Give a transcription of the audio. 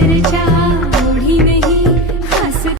परचा